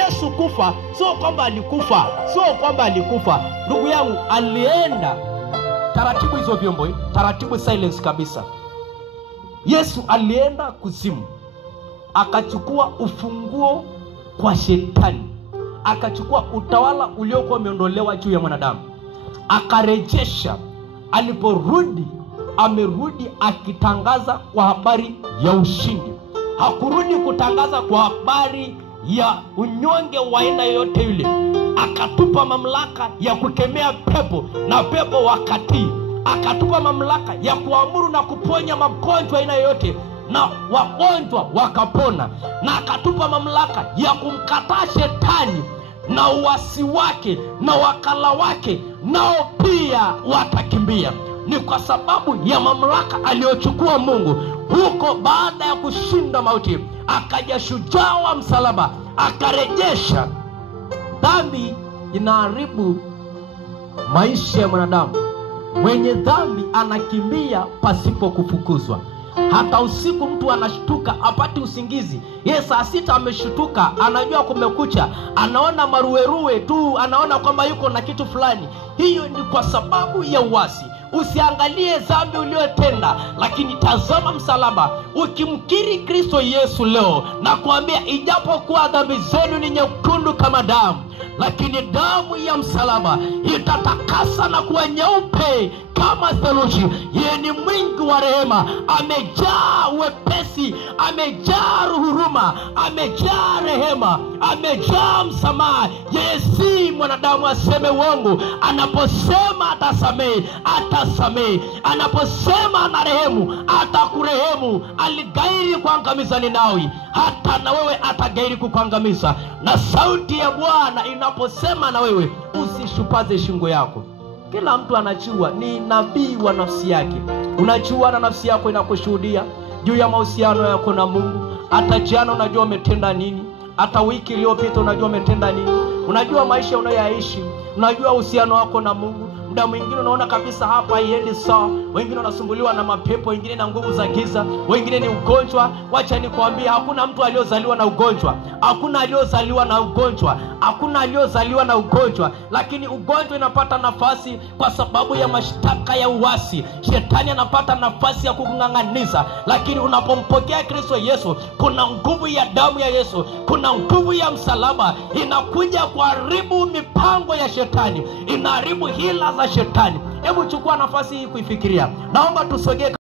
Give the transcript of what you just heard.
Yesu kufa sio kwamba alikufa. Ndugu yangu, alienda taratibu hizo vyombo, taratibu silence kabisa. Yesu alienda kuzimu, akachukua ufunguo kwa shetani, akachukua utawala uliokuwa umeondolewa juu ya mwanadamu, akarejesha. Aliporudi, amerudi akitangaza kwa habari ya ushindi. Hakurudi kutangaza kwa habari ya unyonge wa aina yoyote yule. Akatupa mamlaka ya kukemea pepo na pepo wakati. Akatupa mamlaka ya kuamuru na kuponya magonjwa aina yoyote na wagonjwa wakapona. Na akatupa mamlaka ya kumkataa shetani na uasi wake na wakala wake, nao pia watakimbia. Ni kwa sababu ya mamlaka aliyochukua Mungu huko. Baada ya kushinda mauti, akaja shujaa wa msalaba, akarejesha. Dhambi inaharibu maisha ya mwanadamu. Mwenye dhambi anakimbia pasipo kufukuzwa. Hata usiku mtu anashtuka, apati usingizi. Yeye saa 6 ameshtuka, anajua kumekucha, anaona maruweruwe tu, anaona kwamba yuko na kitu fulani. Hiyo ni kwa sababu ya uasi. Usiangalie dhambi uliyotenda, lakini tazama msalaba. Ukimkiri Kristo Yesu leo, na kuambia ijapokuwa dhambi zenu ni nyekundu kama damu, lakini damu ya msalaba itatakasa na kuwa nyeupe kama theluji. Yeye ni mwingi wa rehema, amejaa wepesi, amejaa huruma, amejaa rehema, amejaa msamaha. Yeye si mwanadamu aseme uongo. Anaposema atasamehe, atasamehe. Anaposema anarehemu, atakurehemu. Aligairi kuangamiza Ninawi, hata na wewe atagairi kukuangamiza. Na sauti ya Bwana inaposema na wewe, usishupaze shingo yako. Kila mtu anachua, ni nabii wa nafsi yake. Unachua na nafsi yako inakushuhudia juu ya mahusiano yako na Mungu. Hata jana unajua umetenda nini, hata wiki iliyopita unajua umetenda nini. Unajua maisha unayoishi, unajua uhusiano wako na Mungu. Muda mwingine unaona kabisa hapa haiendi sawa. Wengine wanasumbuliwa na mapepo, wengine na nguvu za giza, wengine ni ugonjwa. Wacha nikwambie, hakuna mtu aliyozaliwa na ugonjwa. Hakuna aliyozaliwa na ugonjwa. Hakuna aliyozaliwa na ugonjwa. Lakini ugonjwa inapata nafasi kwa sababu ya mashtaka ya uasi. Shetani anapata nafasi ya kukung'ang'aniza. Lakini unapompokea Kristo Yesu, kuna nguvu ya damu ya Yesu, kuna nguvu ya msalaba, inakuja kuharibu mipango ya shetani, inaharibu hila za shetani. Hebu chukua nafasi hii kuifikiria. Naomba tusogee.